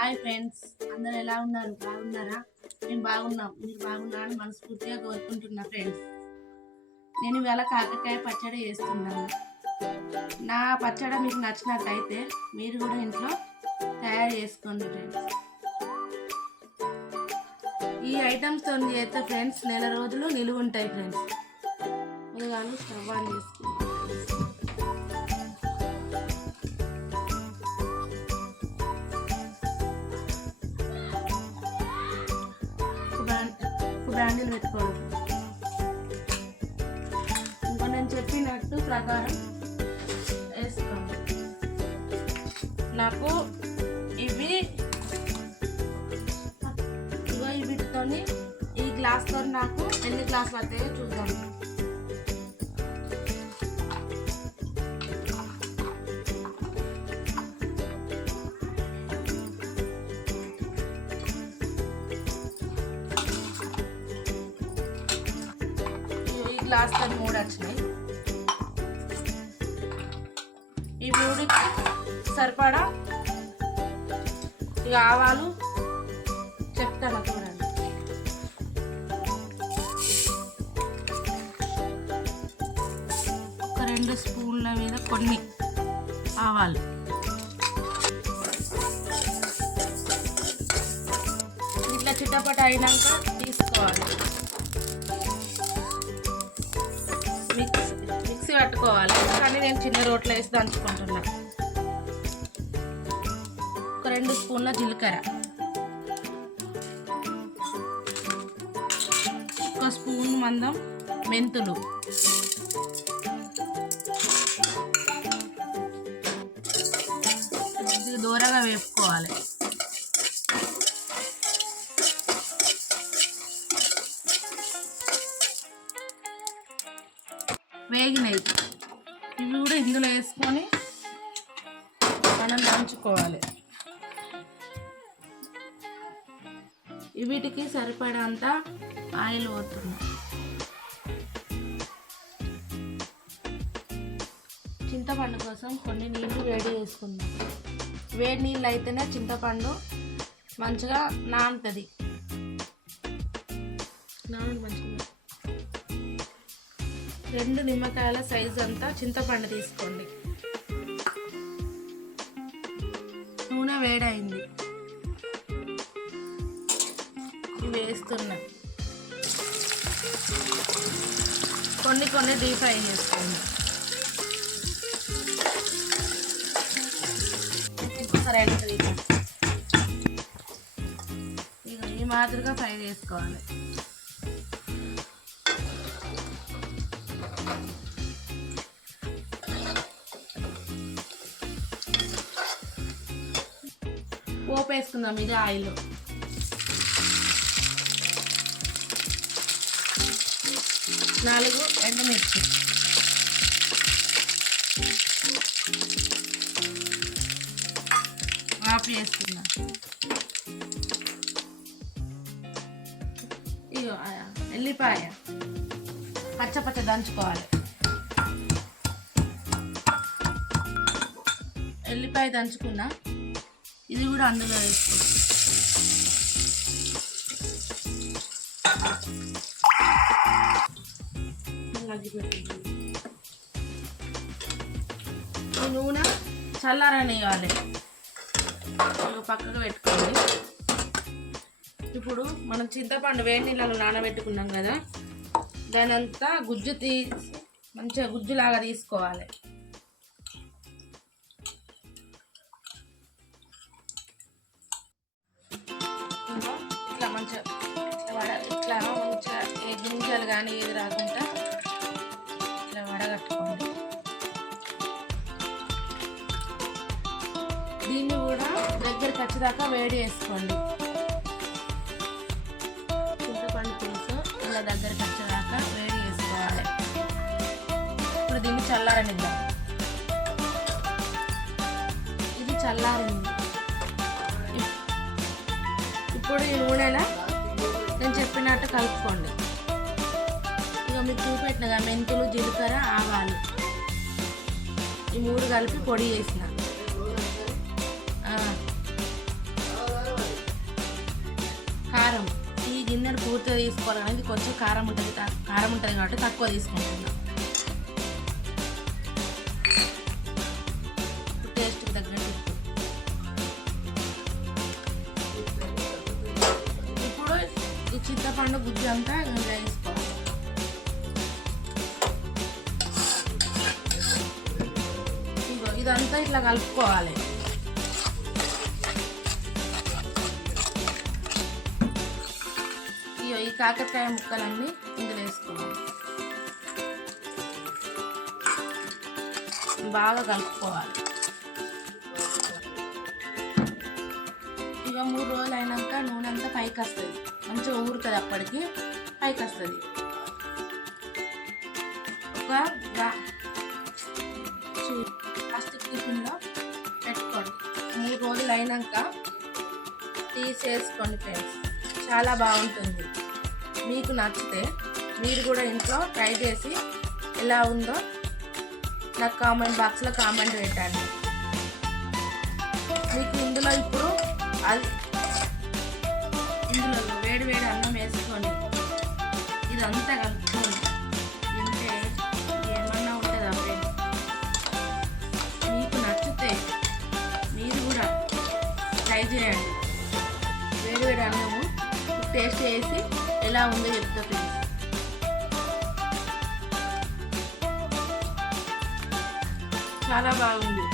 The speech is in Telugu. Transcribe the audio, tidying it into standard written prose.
హాయ్ ఫ్రెండ్స్, అందరు ఎలా ఉన్నారు? బాగున్నారా? మేము బాగున్నాం. మీరు బాగున్నారని మనస్ఫూర్తిగా కోరుకుంటున్నా ఫ్రెండ్స్. నేను ఇవాళ కాకరకాయ పచ్చడి చేస్తున్నాను. నా పచ్చడి మీకు నచ్చినట్టయితే మీరు కూడా ఇంట్లో తయారు చేసుకోండి ఫ్రెండ్స్. ఈ ఐటమ్స్తో చేస్తే ఫ్రెండ్స్ నెల రోజులు నిలువ ఉంటాయి ఫ్రెండ్స్. ముందుగా స్టవ్ ఆన్ చేసుకుంటాం. బ్రాండీలు పెట్టుకోవాలి. ఇంకా నేను చెప్పినట్టు ప్రకారం వేసుకోండి. నాకు వీటితో ఈ గ్లాస్తో నాకు ఎన్ని గ్లాసులు వస్తాయో చూద్దాం. గ్లాస్ తో 3 వచ్చినాయి. ఈ 3కి సరిపడా ఇక ఆవాలు చెప్తాను చూడండి. ఒక 2 స్పూన్ల మీద కొన్ని ఆవాలు, ఇట్లా చిట్టపట అయినాక తీసుకోవాలి. మిక్సీ పట్టుకోవాలి, కానీ నేను చిన్న రోట్లో వేసి దంచుకుంటున్నా. ఒక 2 స్పూన్ల జీలకర్ర, 1 స్పూన్ మందం మెంతులు, ఇది దూరగా వేపుకోవాలి. వేగినాయి, ఇవి కూడా ఇందులో వేసుకొని మనం దంచుకోవాలి. వీటికి సరిపడంత ఆయిల్ పోతుంది. చింతపండు కోసం కొన్ని నీళ్ళు వేడి చేసుకుందాం. వేడి నీళ్ళు అయితేనే చింతపండు మంచిగా నానుతుంది. మంచిగా 2 నిమ్మకాయల సైజు అంతా చింతపండు తీసుకోండి. నూనె వేడైంది, వేస్తున్నా. కొన్ని డీప్ ఫ్రై చేసుకోండి. ఈ మాదిరిగా ఫ్రై చేసుకోవాలి. పోపు వేసుకుందాం. ఇది ఆయిల్, నాలుగు ఎండుమిర్చి, ఆఫ్ వేసుకుందాం. ఇగో ఎల్లిపాయ పచ్చ దంచుకోవాలి. ఎల్లిపాయ దంచుకున్నా, ఇది కూడా అందులో వేసుకోవాలి. ఈ నూనె చల్లారనివ్వాలి, పక్కకు పెట్టుకోండి. ఇప్పుడు మనం చింతపండు వేడి నీళ్ళలో నానబెట్టుకున్నాం కదా, దాని అంతా గుజ్జు తీసి మంచిగా గుజ్జులాగా తీసుకోవాలి. ఇట్లా మంచిగా ఏ గింజలు కానీ ఏది రాకుండా ఇట్లా వడగట్టుకోండి. దీన్ని కూడా దగ్గరికి వచ్చేదాకా వేడి వేసుకోండి. చింతపండు పులుసు ఇలా దగ్గరికి వచ్చేదాకా వేడి వేసుకోవాలి. ఇప్పుడు దీన్ని చల్లారనిద్దాం. ఇది చల్లారింది. ఇప్పుడు ఈ నూనెలా నేను చెప్పినట్టు కలుపుకోండి. ఇక మీకు చూపెట్టినగా మెంతులు, జీలకర్ర, ఆవాలు ఈ 3 కలిపి పొడి చేసిన. కారం ఈ గిన్నెను పూర్తిగా తీసుకోవాలి, కానీ ఇది కొంచెం కారం ఉంటుంది కాబట్టి తక్కువ తీసుకుంటున్నాం. టేస్ట్కి తగ్గట్టు ఇప్పుడు ఈ చింతపండు గుజ్జు అంతా ఇలా వేసుకోవాలి. ఇదంతా ఇట్లా కలుపుకోవాలి. ఈ కాకరకాయ ముక్కలన్నీ ఇందులో వేసుకోవాలి, బాగా కలుపుకోవాలి. ఇక 3 రోజులు అయినాక నూనె అంతా పైకి వస్తుంది, మంచిగా ఊరుతుంది, అప్పటికి పైకి వస్తుంది. ఒక ప్లాస్టిక్ టిఫిన్లో పెట్టుకోండి. 3 రోజులు అయినాక తీసేసుకోండి ఫ్రెండ్స్, చాలా బాగుంటుంది. మీకు నచ్చితే మీరు కూడా ఇంట్లో ట్రై చేసి ఎలా ఉందో నాకు కామెంట్ బాక్స్లో కామెంట్ పెట్టండి. మీకు ఇందులో ఇప్పుడు ఇందులో వేడి వేడి అన్నం వేసుకొని ఇదంతా కలుపుకొని తింటే ఏమన్నా ఉంటుందా ఫ్రెండ్స్? మీకు నచ్చితే మీరు కూడా ట్రై చేయండి. వేడి వేడి అన్నము టేస్ట్ చేసి ఎలా ఉందో చెప్తా ఫ్రెండ్స్. చాలా బాగుంది.